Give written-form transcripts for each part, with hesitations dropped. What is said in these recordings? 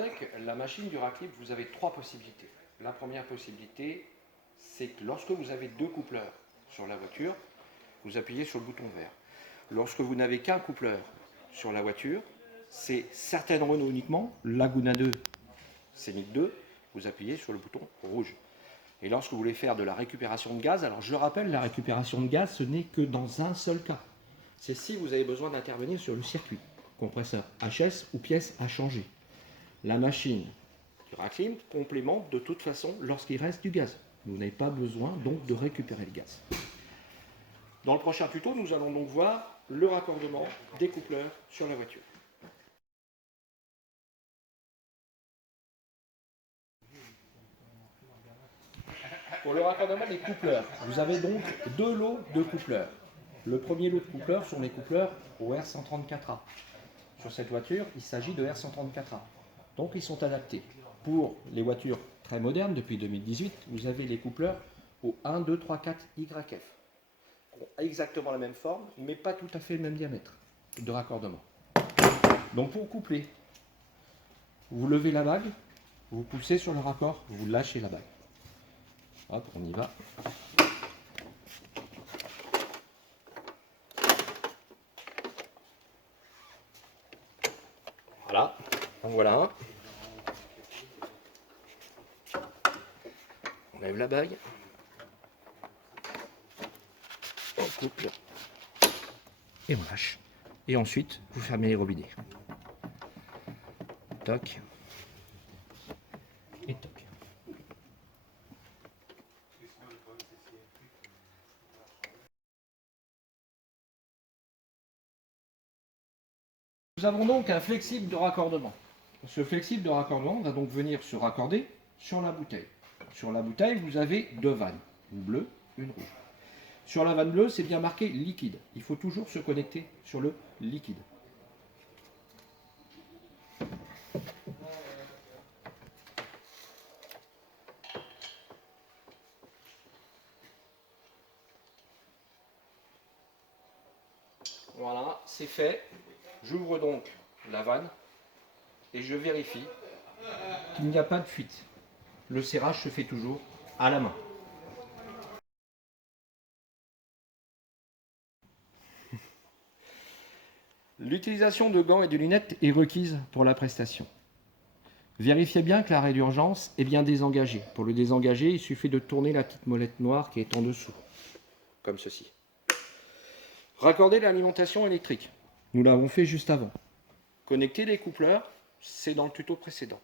Avec la machine Duraclip, vous avez trois possibilités. La première possibilité, c'est que lorsque vous avez deux coupleurs sur la voiture, vous appuyez sur le bouton vert. Lorsque vous n'avez qu'un coupleur sur la voiture, c'est certaines Renault uniquement, Laguna 2, Scénic 2, vous appuyez sur le bouton rouge. Et lorsque vous voulez faire de la récupération de gaz, alors je le rappelle, la récupération de gaz, ce n'est que dans un seul cas. C'est si vous avez besoin d'intervenir sur le circuit, compresseur HS ou pièce à changer. La machine Duraclip complémente de toute façon lorsqu'il reste du gaz. Vous n'avez pas besoin donc de récupérer le gaz. Dans le prochain tuto, nous allons donc voir le raccordement des coupleurs sur la voiture. Pour le raccordement des coupleurs, vous avez donc deux lots de coupleurs. Le premier lot de coupleurs sont les coupleurs au R134A. Sur cette voiture, il s'agit de R134A. Donc ils sont adaptés. Pour les voitures très modernes, depuis 2018, vous avez les coupleurs au 1, 2, 3, 4 YF. Qui ont exactement la même forme, mais pas tout à fait le même diamètre de raccordement. Donc pour coupler, vous levez la bague, vous poussez sur le raccord, vous lâchez la bague. Hop, on y va. Voilà, en voilà un. On lève la bague. On couple. Et on lâche. Et ensuite, vous fermez les robinets. Toc. Et toc. Nous avons donc un flexible de raccordement. Ce flexible de raccordement va donc venir se raccorder sur la bouteille. Sur la bouteille, vous avez deux vannes, une bleue, une rouge. Sur la vanne bleue, c'est bien marqué liquide. Il faut toujours se connecter sur le liquide. Voilà, c'est fait. J'ouvre donc la vanne et je vérifie qu'il n'y a pas de fuite. Le serrage se fait toujours à la main. L'utilisation de gants et de lunettes est requise pour la prestation. Vérifiez bien que l'arrêt d'urgence est bien désengagé. Pour le désengager, il suffit de tourner la petite molette noire qui est en dessous, comme ceci. Raccorder l'alimentation électrique. Nous l'avons fait juste avant. Connecter les coupleurs, c'est dans le tuto précédent.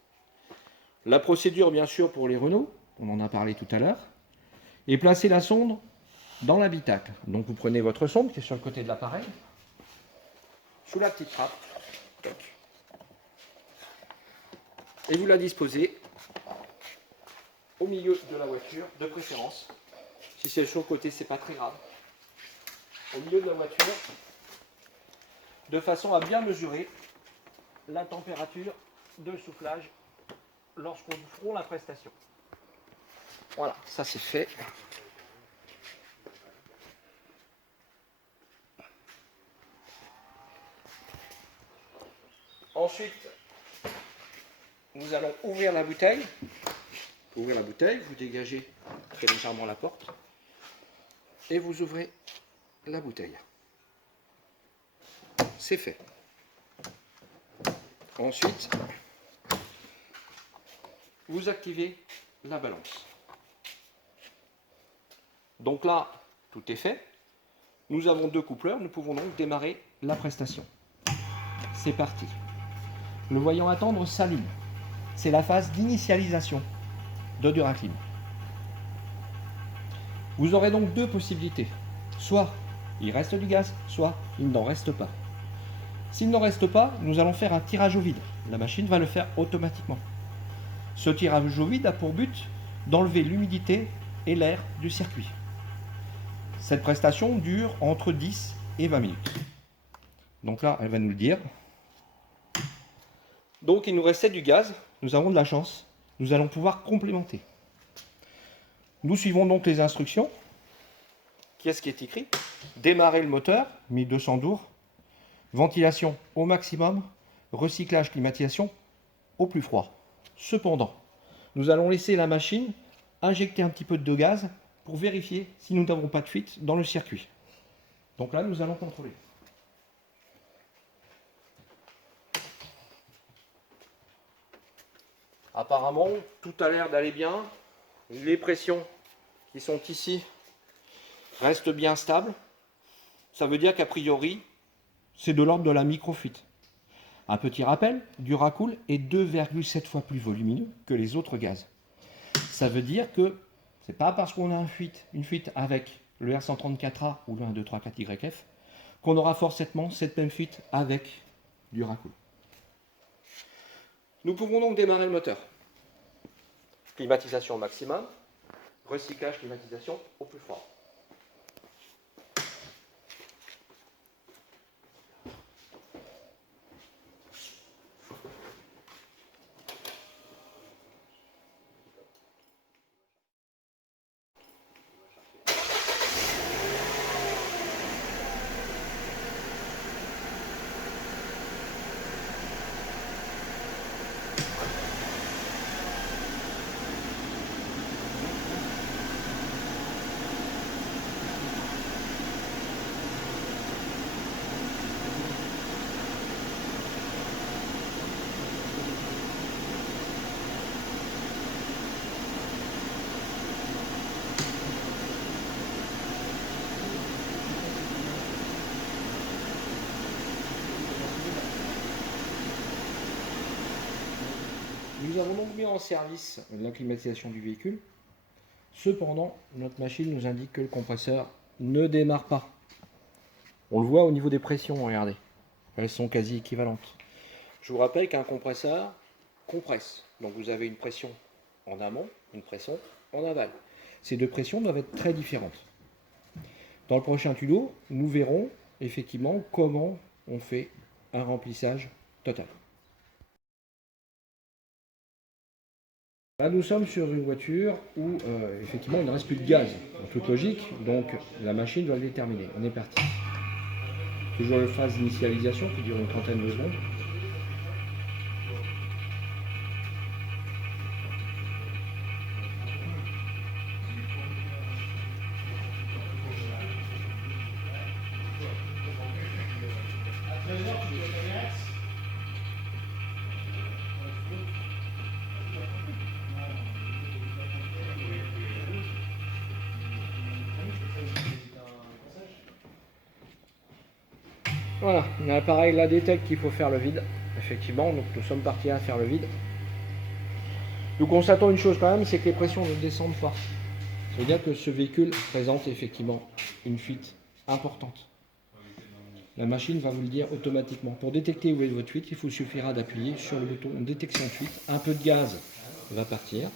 La procédure, bien sûr, pour les Renault, on en a parlé tout à l'heure, et placer la sonde dans l'habitacle. Donc vous prenez votre sonde qui est sur le côté de l'appareil, sous la petite trappe, et vous la disposez au milieu de la voiture, de préférence. Si c'est sur le côté, c'est pas très grave. Au milieu de la voiture, de façon à bien mesurer la température de soufflage lorsqu'on ferons la prestation. Voilà, ça c'est fait. Ensuite, nous allons ouvrir la bouteille. Ouvrir la bouteille, vous dégagez très légèrement la porte et vous ouvrez la bouteille. C'est fait. Ensuite, vous activez la balance. Donc là, tout est fait. Nous avons deux coupleurs, nous pouvons donc démarrer la prestation. C'est parti. Le voyant attendre s'allume. C'est la phase d'initialisation de Duraclip. Vous aurez donc deux possibilités. Soit il reste du gaz, soit il n'en reste pas. S'il n'en reste pas, nous allons faire un tirage au vide. La machine va le faire automatiquement. Ce tirage au vide a pour but d'enlever l'humidité et l'air du circuit. Cette prestation dure entre 10 et 20 minutes. Donc là, elle va nous le dire. Donc il nous restait du gaz, nous avons de la chance, nous allons pouvoir complémenter. Nous suivons donc les instructions. Qu'est-ce qui est écrit? Démarrer le moteur, 1200 tours, ventilation au maximum, recyclage, climatisation au plus froid. Cependant, nous allons laisser la machine injecter un petit peu de gaz pour vérifier si nous n'avons pas de fuite dans le circuit. Donc là, nous allons contrôler. Apparemment, tout a l'air d'aller bien. Les pressions qui sont ici restent bien stables. Ça veut dire qu'a priori, c'est de l'ordre de la microfuite. Un petit rappel, Duracool est 2,7 fois plus volumineux que les autres gaz. Ça veut dire que c'est pas parce qu'on a une fuite avec le R134A ou le 1234YF qu'on aura forcément cette même fuite avec Duracool. Nous pouvons donc démarrer le moteur. Climatisation au maximum, recyclage, climatisation au plus fort. Nous avons donc mis en service la climatisation du véhicule. Cependant, notre machine nous indique que le compresseur ne démarre pas. On le voit au niveau des pressions, regardez. Elles sont quasi équivalentes. Je vous rappelle qu'un compresseur compresse. Donc vous avez une pression en amont, une pression en aval. Ces deux pressions doivent être très différentes. Dans le prochain tuto, nous verrons effectivement comment on fait un remplissage total. Là, nous sommes sur une voiture où effectivement il ne reste plus de gaz, en toute logique, donc la machine doit le déterminer. On est parti. Toujours la phase d'initialisation qui dure une trentaine de secondes. Voilà, l'appareil là détecte qu'il faut faire le vide. Effectivement, donc nous sommes partis à faire le vide. Nous constatons une chose quand même, c'est que les pressions ne descendent pas. Ça veut dire que ce véhicule présente effectivement une fuite importante. La machine va vous le dire automatiquement. Pour détecter où est votre fuite, il vous suffira d'appuyer sur le bouton détection de fuite. Un peu de gaz va partir.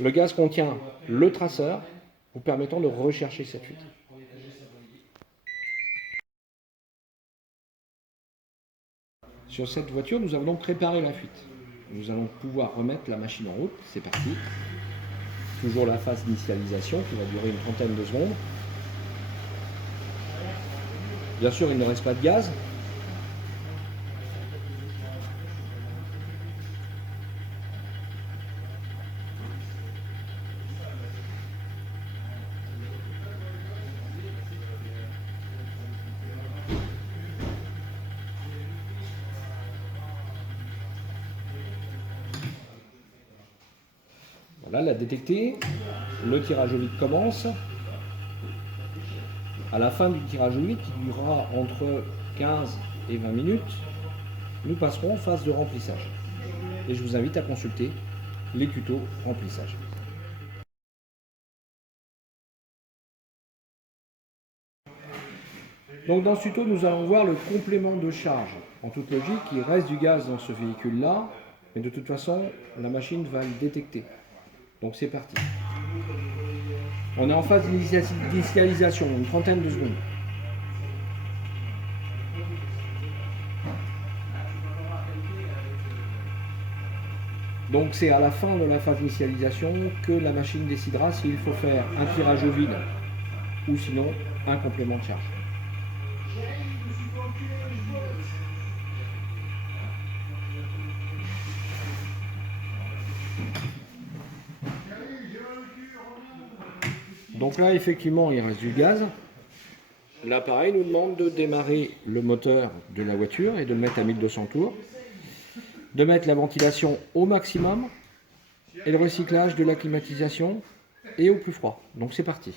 Le gaz contient le traceur, vous permettant de rechercher cette fuite. Sur cette voiture, nous avons donc préparé la fuite. Nous allons pouvoir remettre la machine en route. C'est parti. Toujours la phase d'initialisation qui va durer une trentaine de secondes. Bien sûr, il ne reste pas de gaz. Voilà, l'a détecté. Le tirage au vide commence. À la fin du tirage au vide, qui durera entre 15 et 20 minutes, nous passerons en phase de remplissage. Et je vous invite à consulter les tutos remplissage. Donc dans ce tuto, nous allons voir le complément de charge. En toute logique, il reste du gaz dans ce véhicule-là, mais de toute façon, la machine va le détecter. Donc c'est parti. On est en phase d'initialisation, une trentaine de secondes. Donc c'est à la fin de la phase d'initialisation que la machine décidera s'il faut faire un tirage au vide ou sinon un complément de charge. Donc là, effectivement, il reste du gaz. L'appareil nous demande de démarrer le moteur de la voiture et de le mettre à 1200 tours, de mettre la ventilation au maximum et le recyclage de la climatisation et au plus froid. Donc c'est parti.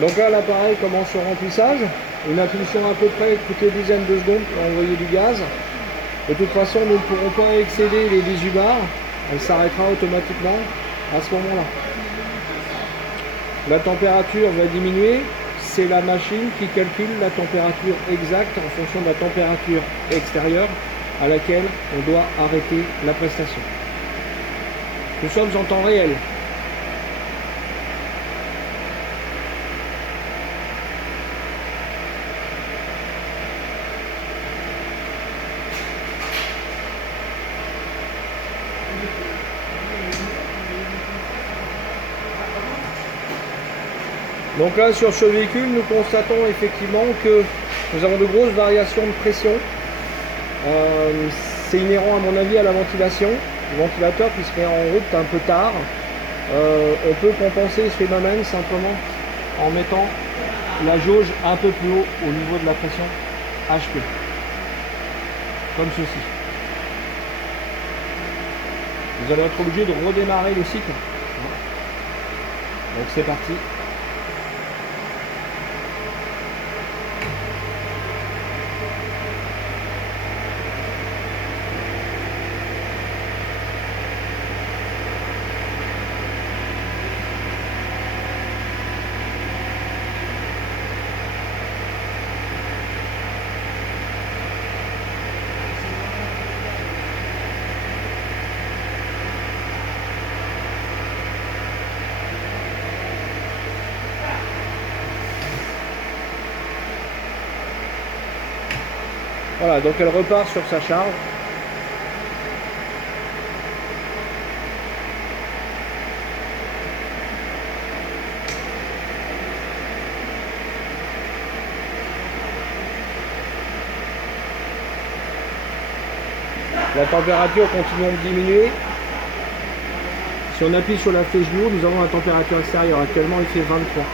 Donc là, l'appareil commence son remplissage. Une impulsion à peu près toutes les dizaines de secondes pour envoyer du gaz. De toute façon, nous ne pourrons pas excéder les 18 bars. Elle s'arrêtera automatiquement à ce moment-là. La température va diminuer. C'est la machine qui calcule la température exacte en fonction de la température extérieure à laquelle on doit arrêter la prestation. Nous sommes en temps réel. Donc là, sur ce véhicule, nous constatons effectivement que nous avons de grosses variations de pression. C'est inhérent à mon avis à la ventilation. Le ventilateur qui se met en route un peu tard. On peut compenser ce phénomène simplement en mettant la jauge un peu plus haut au niveau de la pression HP. Comme ceci. Vous allez être obligé de redémarrer le cycle. Donc c'est parti. Voilà, donc elle repart sur sa charge. La température continue de diminuer. Si on appuie sur la flèche du haut, nous avons la température extérieure. Actuellement, il fait 23.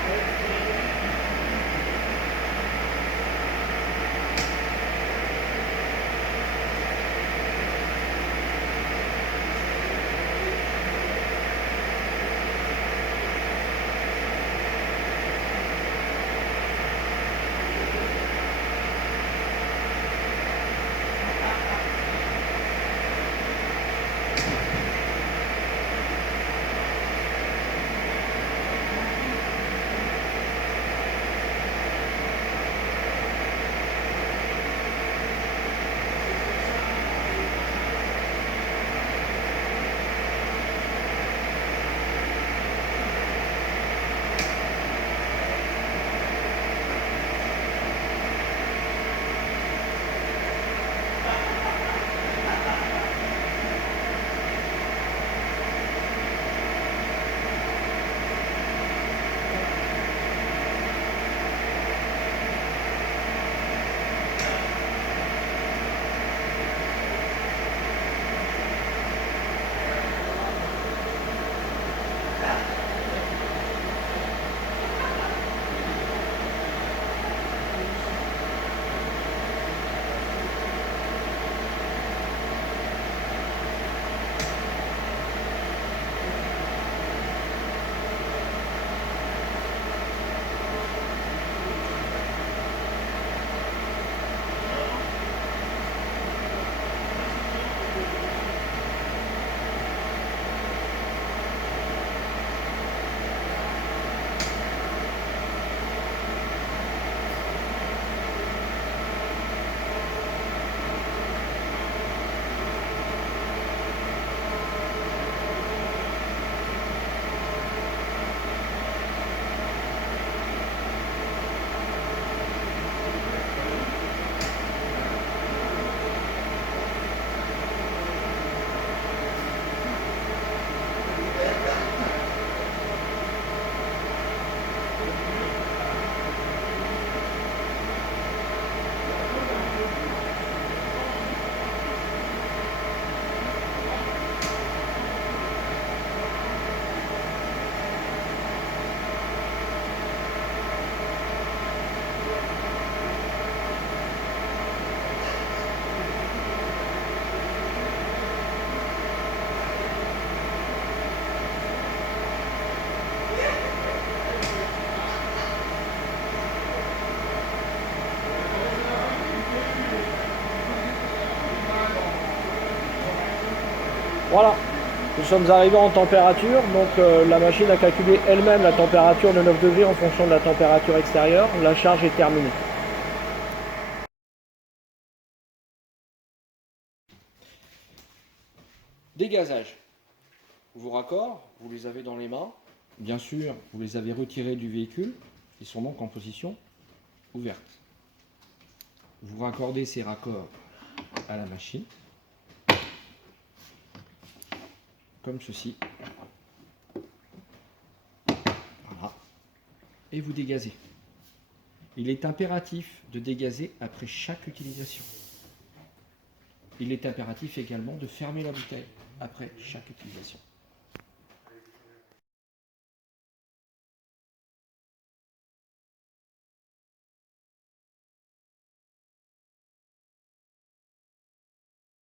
Voilà, nous sommes arrivés en température, donc la machine a calculé elle-même la température de 9 degrés en fonction de la température extérieure. La charge est terminée. Dégazage. Vos raccords, vous les avez dans les mains. Bien sûr, vous les avez retirés du véhicule. Ils sont donc en position ouverte. Vous raccordez ces raccords à la machine, comme ceci. Voilà. Et vous dégazez. Il est impératif de dégazer après chaque utilisation. Il est impératif également de fermer la bouteille après chaque utilisation.